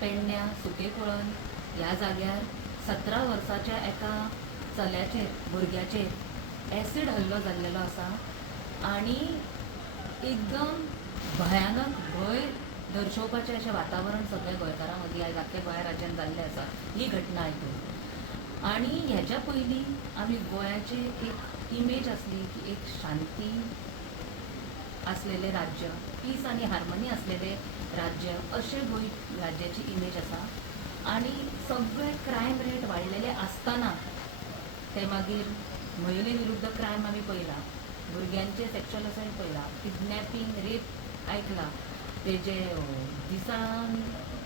पेडण्या सुकेकुळन ह्या जाग्यार 17 वर्साच्या एका चल्याचेर भुरग्याचेर एसीड हल्लो जाल्लेलो आसा आनी एकदम भयानक भंय दर्शोवपाचें अशें वातावरण सगळ्या गोंयकारां मदीं आयज आख्ख्या गोंय राज्यान जाल्लें आसा ही घटना आयकून। आनी हेच्या पयलीं आमी गोंयाचे एक इमेज आसली की एक शांती आसलेलें राज्य, पीस आनी हार्मनी आसलेलें राज्य अशें गोंय राज्याची इमेज आसा। आनी सगळे क्रायम रेट वाडलेले आसतना ते मागीर महिले विरुद्ध क्रायम आमी पळयला, भुरग्यांचे सेक्शुअल असॉल्ट पळयला, किडनॅपिंग रेप आयकला, तेजे दिसान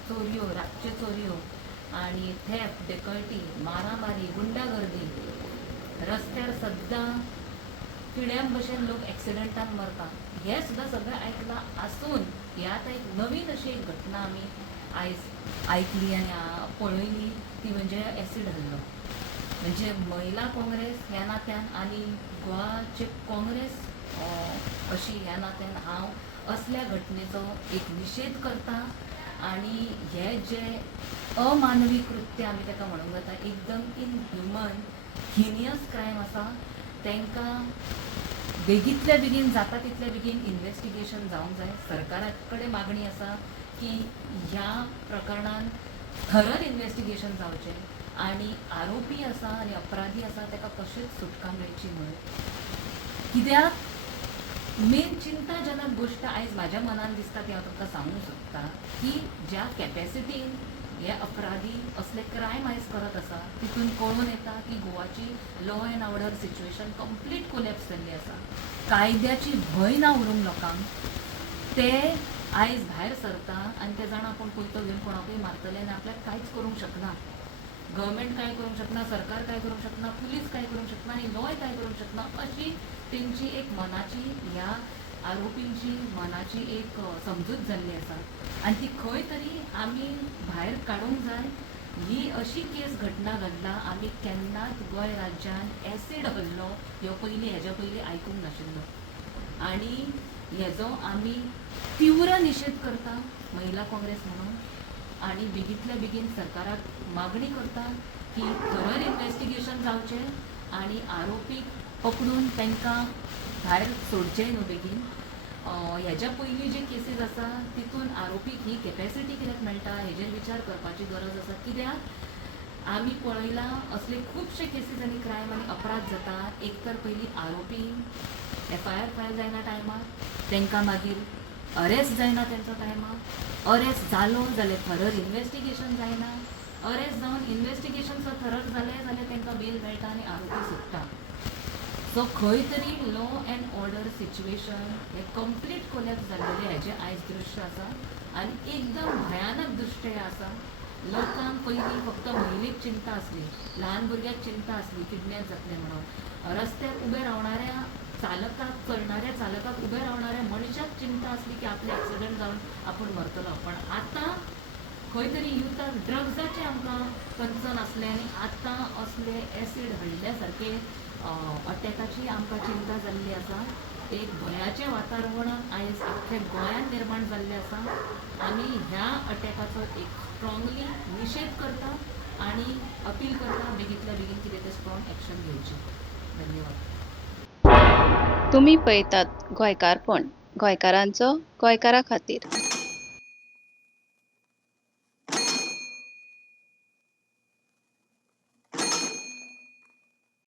चोरयो रातच्यो चोरयो आनी थेफ्ट डेकॉयटी मारामारी गुंडागर्दी, रस्त्यार सद्दां किड्यां भशेन लोक एक्सिडंटान मरता, हे सुद्दां सगळें आयकलां आसून ही आतां एक नवीन अशी एक घटना आमी आयज आयकली आनी पळयली ती म्हणजे एसीड हल्लो। म्हणजे महिला काँग्रेस ह्या नात्यान आनी गोवाचे काँग्रेस अशी ह्या नात्यान हांव असल्या घटनेचो एक निशेध करता आनी हे जे अमानवी कृत्य आमी ताका म्हणूंक जाता, एकदम इनह्युमन हिनियस क्रायम आसा, तांकां बेगींतल्या बेगीन जाता तितल्या बेगीन इन्वेस्टिगेशन जावंक जाय। सरकारा कडेन मागणी आसा की ह्या प्रकरणान थरर इन्वेस्टिगेशन जावचें आनी आरोपी आसा आनी अपराधी आसा ताका कशीच सुटका मेळची म्हणून। कित्याक मेन चिंताजनक गोश्ट आयज म्हाज्या मनान दिसता ती हांव तुमकां सांगूंक सोदतां की ज्या कॅपेसिटीन हे अपराधी असले क्रायम आयज करत आसा तितून कळून येता की गोवाची law and order situation complete collapse जाल्ली आसा। कायद्याची भंय ना उरूंक लोकांक, ते आयज भायर सरता आनी ते जाण आपूण पयतो घेवन कोणाकूय मारतले आनी आपल्याक कांयच करूंक शकना। गव्हर्मेंट काय करूंक शकना, सरकार काय करूंक शकना, पुलीस काय करूंक शकना आनी लॉय काय करूंक शकना, अशी तेंची एक मनाची ह्या आरोपींची मनाची एक समजूत जाल्ली आसा आनी ती खंय तरी आमी भायर काडूंक जाय। ही अशी केस घटना घडला आमी केन्नाच गोंय राज्यान एसीड हल्लो ह्यो पयलीं हेज्या पयलीं आयकूंक नाशिल्लो आनी हेजो आमी तीव्र निशेध करता महिला काँग्रेस म्हणून आनी बेगींतल्या बेगीन सरकाराक मागणी करता की थरर इन्वेस्टिगेशन जावचें आनी आरोपीक पकडून तांकां भायर सोडचें न्हू बेगीन। हेज्या पयलीं जे केसीस आसा तितून आरोपीक ही कॅपेसिटी कित्याक मेळटा हेजेर विचार करपाची गरज आसा। कित्याक आमी पळयलां असले खुबशे केसीस आनी क्रायम आनी अपराध जाता, एक तर पयलीं आरोपी FIR फायल जायना टायमार, तांकां मागीर अरेस्ट जायना तेंचो टायमार, अरेस्ट जालो जाल्यार थरर इन्वेस्टिगेशन जायना, अरेस्ट जावन इन्वेस्टिगेशन जर थरर जालें जाल्यार तांकां बेल मेळटा आनी आरोपी सुट्टा। सो खंय तरी law and order situation hey complete collapse जाल्लेले हेजे आयज दृश्य आसा आनी एकदम भयानक दृश्य आसा। लोकांक पयलीं फक्त महिलेक चिंता आसली, ल्हान भुरग्याक चिंता आसली किडनॅप जातलें म्हणून, रस्त्यार उबे रावणाऱ्या चालकाक चलणाऱ्या चालकाक उबे रावणाऱ्या मनशाक चिंता आसली की आपले एक्सिडंट जावन आपूण मरतलो। पण आतां खंय तरी युथाक ड्रग्साचें आमकां कन्सर्न आसलें आनी आतां असले एसीड हळिल्ल्या सारके अटॅकाची आमकां चिंता जाल्ली आसा। एक भयाचें वातावरण आयज आख्ख्या गोंयांत निर्माण जाल्लें आसा आमी ह्या अटॅकाचो एक स्ट्रॉंगली निशेध करता आनी अपील करता बेगींतल्या बेगीन कितें तें स्ट्रॉंग एक्शन घेवची। धन्यवाद। तुम्ही पळयतात गोंयकारपण, गोंयकारांचो गोंयकारा खातीर।